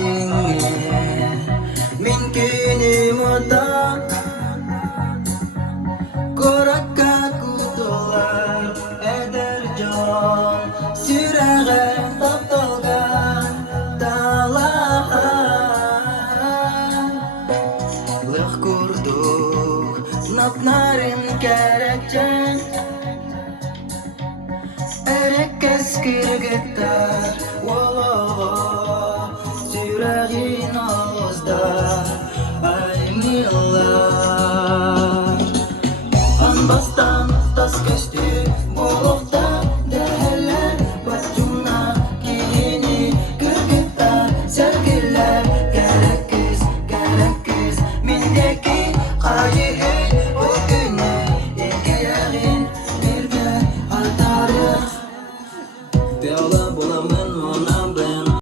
ingin min kini modak koraka kutular eder jon sürege taptolgan dalahan leh kurduk napnarin kerekcan Erekes kırgıtlar